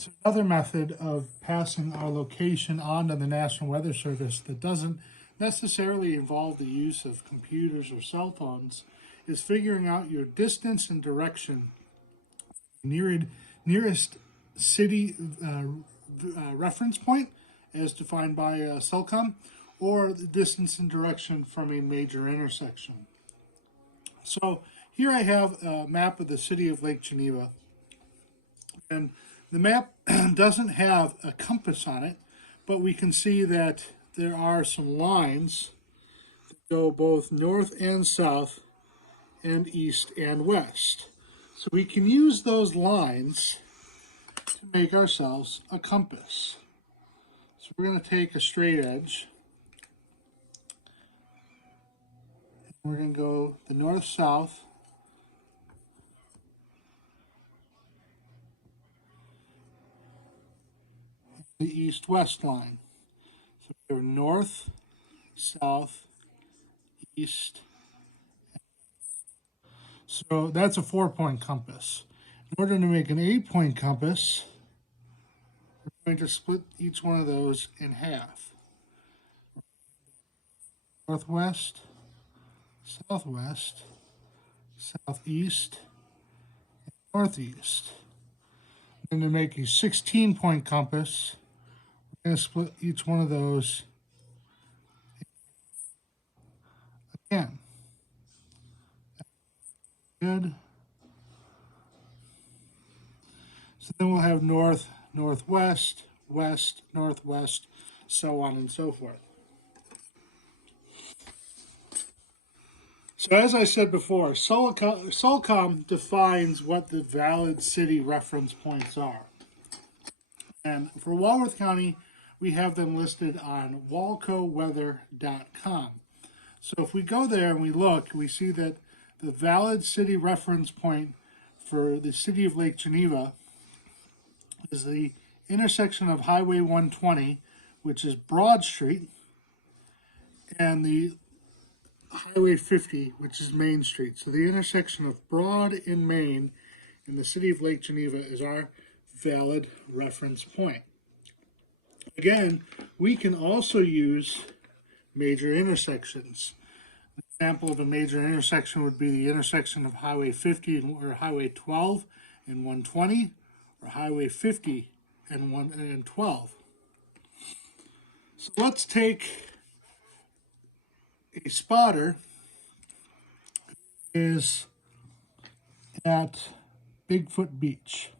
So another method of passing our location on to the National Weather Service that doesn't necessarily involve the use of computers or cell phones is figuring out your distance and direction nearest city reference point as defined by Cellcom, or the distance and direction from a major intersection. So here I have a map of the city of Lake Geneva, and the map doesn't have a compass on it, but we can see that there are some lines that go both north and south and east and west. So we can use those lines to make ourselves a compass. So we're going to take a straight edge. We're going to go the north-south, the east-west line. So we're north, south, east. So that's a 4-point compass. In order to make an 8-point compass, we're going to split each one of those in half. Northwest, southwest, southeast, and northeast. And to make a 16-point compass, we're going to split each one of those again. Good. So then we'll have north, northwest, west, northwest, so on and so forth. So as I said before, Cellcom defines what the valid city reference points are. And for Walworth County, we have them listed on walcoweather.com. So if we go there and we look, we see that the valid city reference point for the city of Lake Geneva is the intersection of Highway 120, which is Broad Street, and the Highway 50, which is Main Street. So the intersection of Broad and Main in the city of Lake Geneva is our valid reference point. Again, we can also use major intersections. An example of a major intersection would be the intersection of Highway 50 or Highway 12 and 120, or Highway 50 and 12. So let's take a spotter is at Bigfoot Beach,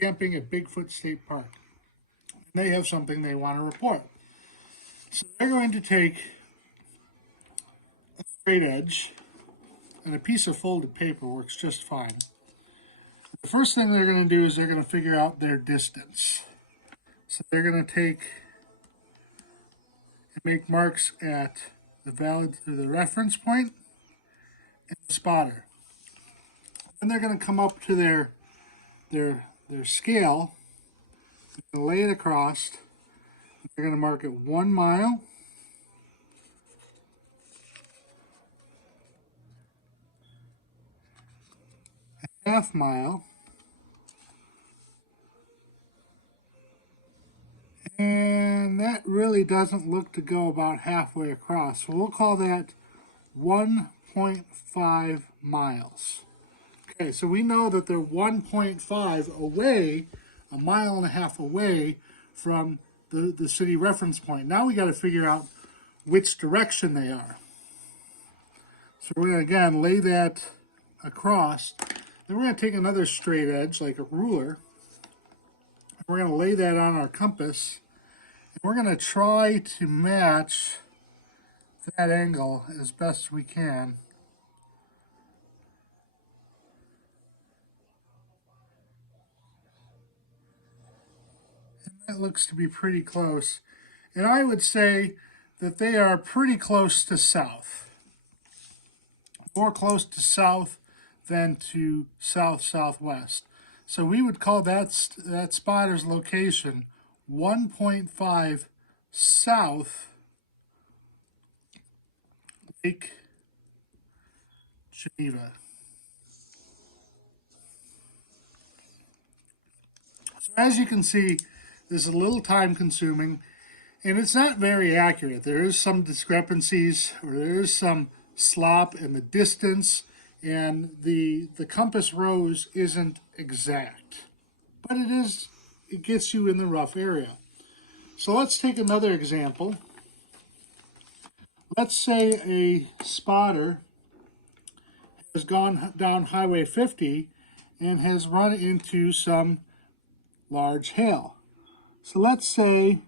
camping at Bigfoot State Park. They have something they want to report. So they're going to take a straight edge, and a piece of folded paper works just fine. The first thing they're going to do is they're going to figure out their distance. So they're going to take and make marks at the reference point and the spotter. Then they're going to come up to their scale and lay it across. They're going to mark it 1 mile, a half mile, and that really doesn't look to go about halfway across. So we'll call that 1.5 miles. Okay, so we know that they're 1.5 away, a mile and a half away from the city reference point. Now we got to figure out which direction they are. So we're going to, again, lay that across. Then we're going to take another straight edge, like a ruler. We're going to lay that on our compass. And we're going to try to match that angle as best we can. That looks to be pretty close. And I would say that they are pretty close to south. More close to south than to south-southwest. So we would call that spotter's location 1.5 south Lake Geneva. As you can see, this is a little time consuming and it's not very accurate. There is some discrepancies, or there is some slop in the distance, and the compass rose isn't exact. But it gets you in the rough area. So let's take another example. Let's say a spotter has gone down Highway 50 and has run into some large hail. So let's say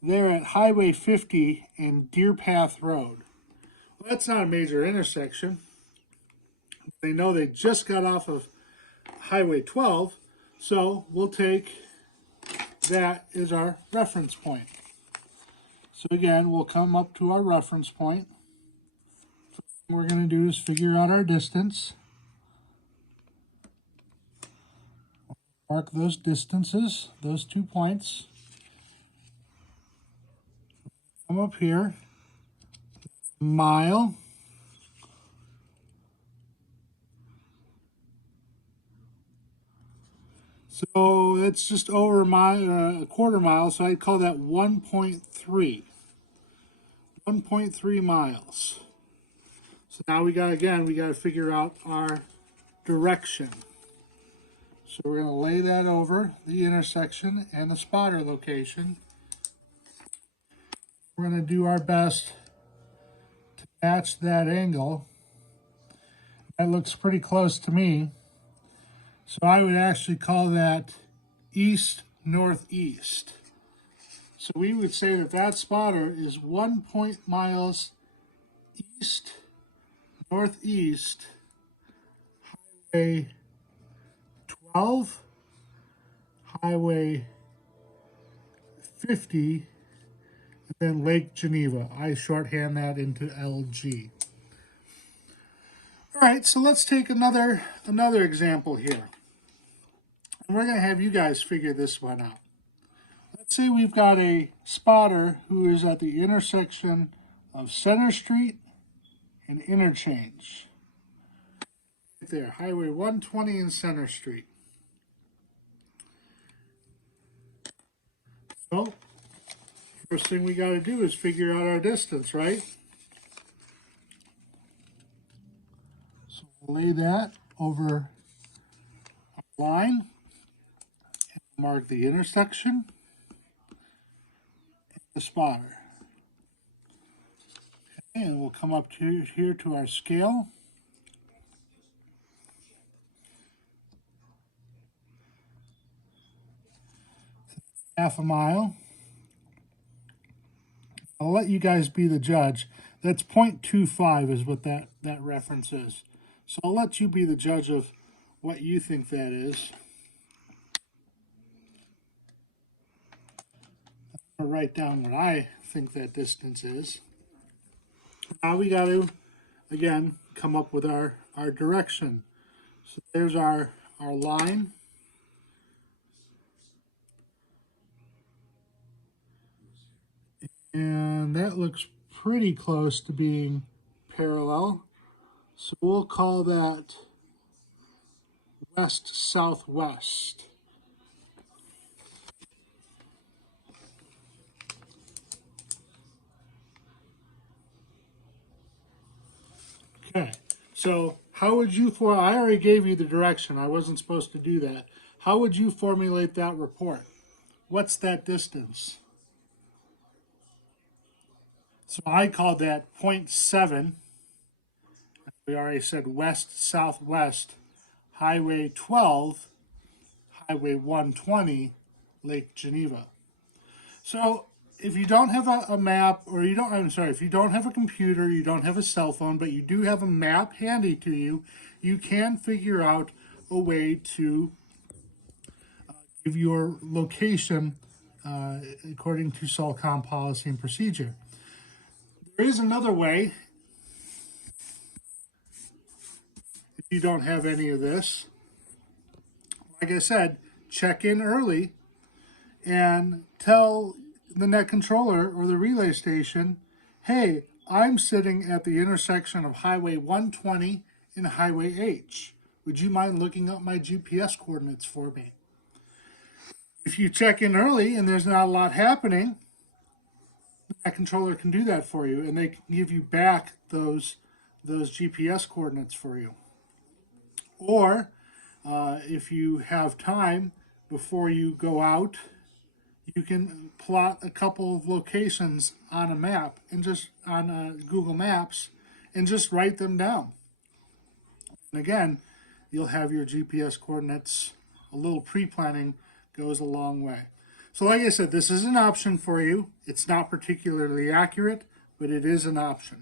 they're at Highway 50 and Deer Path Road. Well, that's not a major intersection. They know they just got off of Highway 12, so we'll take that as our reference point. So again, we'll come up to our reference point. What we're going to do is figure out our distance. Mark those distances, those 2 points. Come up here, mile. So it's just over a mile, a quarter mile, so I'd call that 1.3. 1.3 miles. So now we got to figure out our direction. So we're going to lay that over the intersection and the spotter location. We're going to do our best to match that angle. That looks pretty close to me. So I would actually call that east-northeast. So we would say that that spotter is 1 miles east northeast Highway 12, Highway 50, and then Lake Geneva. I shorthand that into LG. All right, so let's take another example here. And we're going to have you guys figure this one out. Let's say we've got a spotter who is at the intersection of Center Street and Interchange. Right there, Highway 120 and Center Street. So, first thing we got to do is figure out our distance, right? So we'll lay that over a line and mark the intersection and the spotter. Okay, and we'll come up to here to our scale. Half a mile. I'll let you guys be the judge. That's 0.25 is what that reference is. So I'll let you be the judge of what you think that is. I'm going to write down what I think that distance is. Now we got to, again, come up with our direction. So there's our line. And that looks pretty close to being parallel. So we'll call that west-southwest. Okay, so how would you I already gave you the direction. I wasn't supposed to do that. How would you formulate that report? What's that distance? So I called that 0.7. We already said west-southwest, Highway 12, Highway 120, Lake Geneva. So if you don't have a map, or if you don't have a computer, you don't have a cell phone, but you do have a map handy to you, you can figure out a way to give your location according to SOLCOM policy and procedure. There is another way. If you don't have any of this, like I said, check in early and tell the net controller or the relay station, hey, I'm sitting at the intersection of Highway 120 and Highway H. Would you mind looking up my GPS coordinates for me? If you check in early and there's not a lot happening, that controller can do that for you, and they can give you back those GPS coordinates for you. Or if you have time before you go out, you can plot a couple of locations on a map and just on Google Maps and just write them down. And again, you'll have your GPS coordinates. A little pre-planning goes a long way. So like I said, this is an option for you. It's not particularly accurate, but it is an option.